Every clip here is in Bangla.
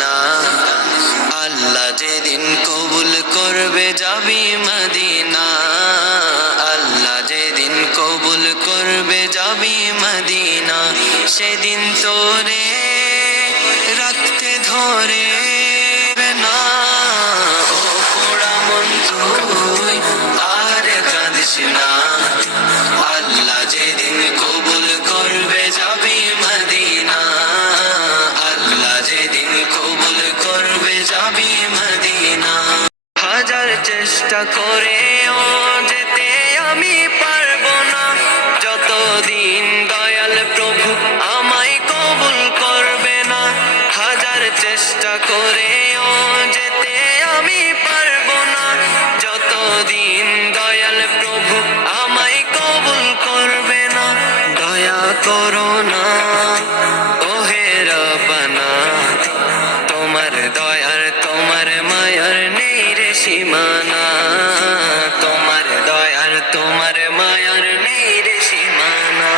না, আল্লাহ যেদিন কবুল করবে যাবি মদিনা, আল্লাহ যেদিন কবুল করবে যাবি মদিনা, সেদিন তোরে রাখতে ধরে না। ও পোড়া মন তুই আর কাঁদিস না, আল্লাহ যেদিন কবুল করবে যাবি মদিনা, আল্লাহ যেদিন কবুল করবে যাবি মদিনা। হাজার চেষ্টা করেও যেতে আমি পারবো না, যতদিন দয়াল প্রভু আমায় কবুল করবে না। হাজার চেষ্টা করেও যেতে আমি পারবো না, যতদিন দয়াল প্রভু আমায় কবুল করবে না। দয়া করো না ওহে রব্বানা, তোমার দয়ার তোমার মায়ার নেই রে সীমানা, তোমার দয়ার তোমার মায়ার নেই রে সীমানা।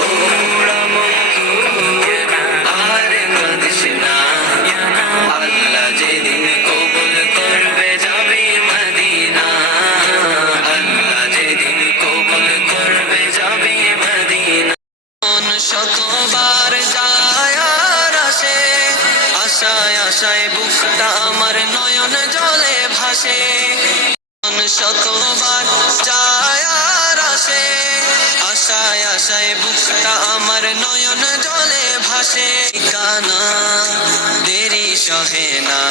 ও পোড়া মন তুই আর কাঁদিস না, আল্লাহ যেদিন কবুল করবে যাবি মদিনা, আল্লাহ যেদিন কবুল করবে যাবি মদিনা। মন শতবার যায় আর আসে, আশায় আশায় বুকটা আমার নয়ন জলে ভাসে। মন শতবার যায় আর আসে, আশায় আশায় বুকটা আমার নয়ন জলে ভাসে। ঠিকানা দেরি সহে না,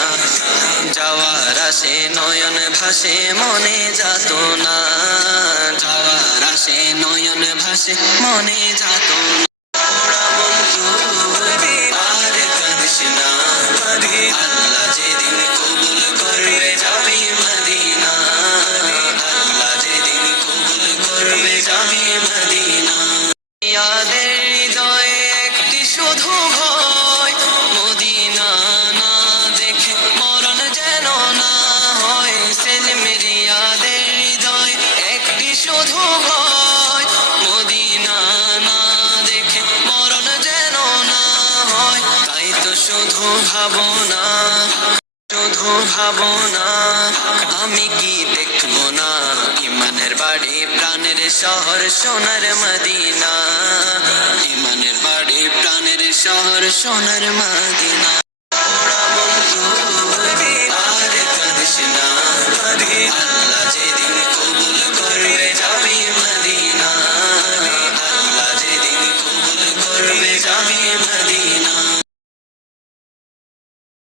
যাওয়ার আসে নয়ন ভাসে মনে যাত না, যাওয়ার আসে নয়ন ভাসে মনে যাত না। পোড়া মন তুই আর কাঁদিস না, আল্লাহ যেদিন কবুল করবে যাবি মদিনা, আল্লাহ যেদিন কবুল করবে যাবি মদিনা। ইয়াদের হৃদয়ে একটি শুধু ভয়, মদিনা না দেখে মরণ যেন না হয়। সেলমেরিয়াদের হৃদয়ে একটি শুধু ভয়, মদিনা না দেখে মরণ যেন না হয়। তাই তো শুধু ভাবনা, শুধু ভাবনা, আমি কি দেখবো না ইমানের বাড়ি প্রাণের শহর সোনার মদিনা, ইমানের বাড়ি প্রাণের শহর সোনার মদিনা।